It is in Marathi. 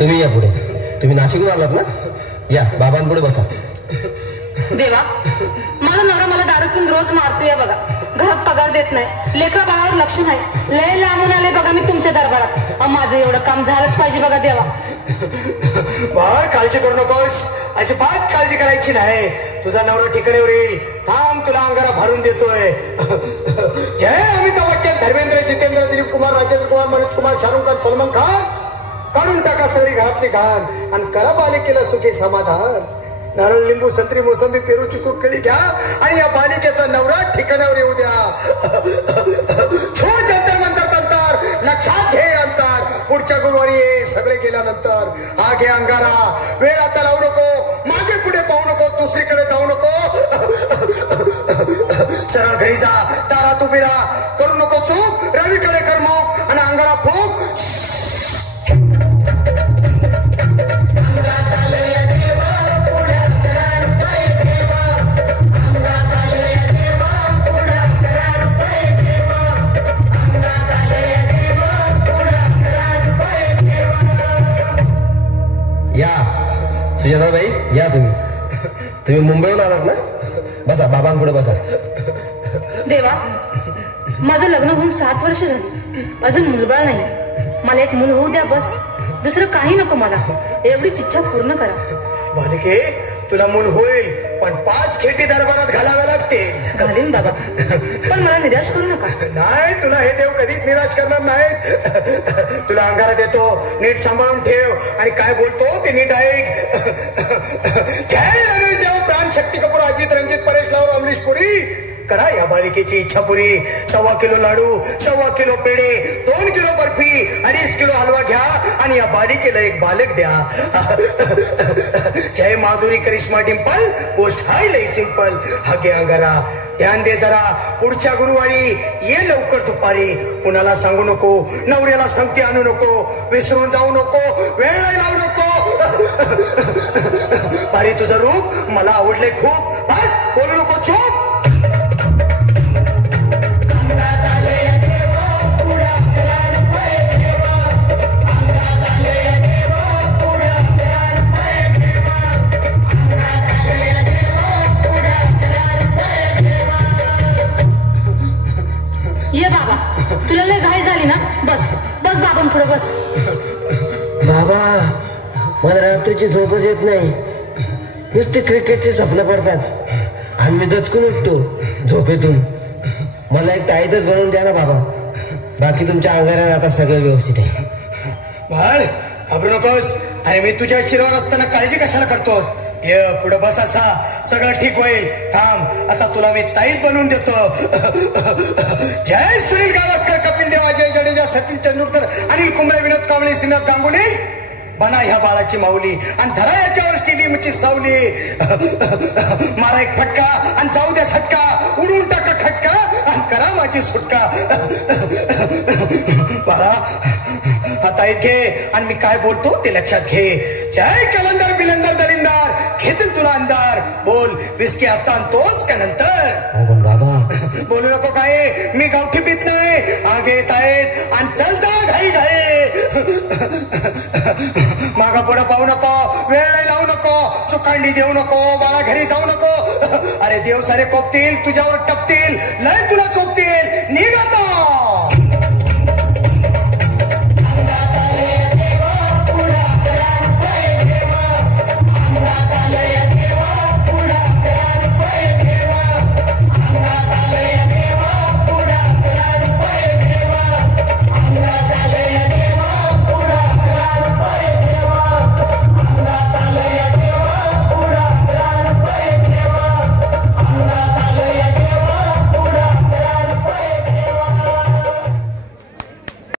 तुम्ही या पुढे. तुम्ही नाशिकहून आलात ना? या बाबांपुढे बसा. देवा, माझा नवरा मला दारू पिऊन रोज मारतोय बघा. घरात पगार देत नाही, लेकरा बाळावर लक्ष नाही. लय लांबून आले बघा मी तुमच्या दरबारात. माझं एवढं काम झालंच पाहिजे बघा देवा. बाळ काळजी करू नकोस, अजिबात काळजी करायची नाही. तुझा नवरा ठिकाणीवर येईल. थांब, तुला अंगारा भरून देतोय. जय अमिताभ बच्चन, धर्मेंद्र, जितेंद्र, दिलीप कुमार, राजेंद्र कुमार, मनोज कुमार, शाहरुख खान, सलमान खान. काढून टाका सगळी घरातली घाण आणि करा बालिकेला सुखी समाधान. नारळ, लिंबू, संत्री, मोसंबी, पेरू, चिकू, केळी घ्या आणि या बालिकेचा नवरा ठिकाणावर येऊ द्या. छोड जंतर मंतर तंतर, लक्षात घे अंतर. पुढच्या गुरुवारी सगळे गेल्यानंतर हा घे अंगारा. वेळ आता लावू नको, मागे पुढे पाहू नको, दुसरीकडे जाऊ नको. सरळ घरी जा, दारात उभी राहा, करू नको चूक. रवीकडे कर मग आणि अंगारा फूक. या सुजाताबाई, या तुम्ही मुंबईहून आलात ना? बसा, बाबांपुढे बसा. देवा, माझं लग्न होऊन 7 वर्ष झाली, अजून मुलबाळ नाही. मला एक मूल होऊ द्या बस. दुसरं काही नको मला. एवढीच इच्छा पूर्ण करा. बालिके, तुला मूल होईल, पण 5 खेटी दरबारात घालाव्या लागतील. घालीन बाबा, पण मला निराश करू नका. नाही, तुला हे देव कधीच निराश करणार नाहीत. तुला अंगारा देतो, नीट सांभाळून ठेव आणि काय बोलतो ते नीट ऐक. जय रमेश देव, प्राण, शक्ती कपूर, अजित, रंजित, परेश लाव, अमरीश पुरी. करा या बालिकेची इच्छा पुरी. 1.25 किलो लाडू, 1.25 किलो पेढे, 2 किलो बर्फी, 2.5 किलो हलवा घ्या आणि या बालिकेला एक बालक द्या. जय माधुरी, करिश्मा, डिंपल, गोष्ट हाय लय सिंपल. हा घे अंगारा, ध्यान दे जरा. पुढच्या गुरुवारी ये लवकर दुपारी. कुणाला सांगू नको, नवऱ्याला संगती आणू नको, विसरून जाऊ नको, वेळ लावू नको. बारी, तुझं रूप मला आवडलंय खूप. बस, बोलू नको, चूप. ये बाबा, तुला लय घाई झाली ना? बस बस बाबांपुढे बस. बाबा, मला रात्रीची झोपच येत नाही. नुसते क्रिकेटचे स्वप्न पडतात आणि मी दचकून उठतो झोपेतून. मला एक ताईतच बनवून द्या ना बाबा. बाकी तुमच्या अंगारात आता सगळं व्यवस्थित आहे. बाळ, घाबरू नकोस. अरे मी तुझ्या शिरावर असताना काळजी कशाला करतोस? ये पुढे बस, असा सगळं ठीक होईल. थांब, आता तुला मी ताईत बनवून देतो. जय सुनील गावस्कर, कपिल देव, अजय जडेजा, सचिन तेंडुलकर, अनिल कुंबळे, विनोद कांबळे, श्रीनाथ गांगुली. बना ह्या बाळाची माऊली आणि धरा याच्यावर स्टेडियमची सावली. मारा एक फटका आणि जाऊ द्या सटका. उडून टाका खटका आणि करा माझी सुटका. बाळा, आता घे आणि मी काय बोलतो ते लक्षात घे. जय कलंदर, बिलंदर, दलिंदार, घेतील तुला अंधार. बोल, विस्की आता आणतोस का नंतर? बाबा, बोलू नको काय, मी गावठी पीत नाही. आगे येत आहेत आणि चल जा घाई घाई. मागा पुढे पाहू नको, वेळ लावू नको, चुकांडी देऊ नको, बाळा घरी जाऊ नको. अरे देव सारे कोपतील, तुझ्यावर टपतील, लय तुला चोपतील. निघ आता.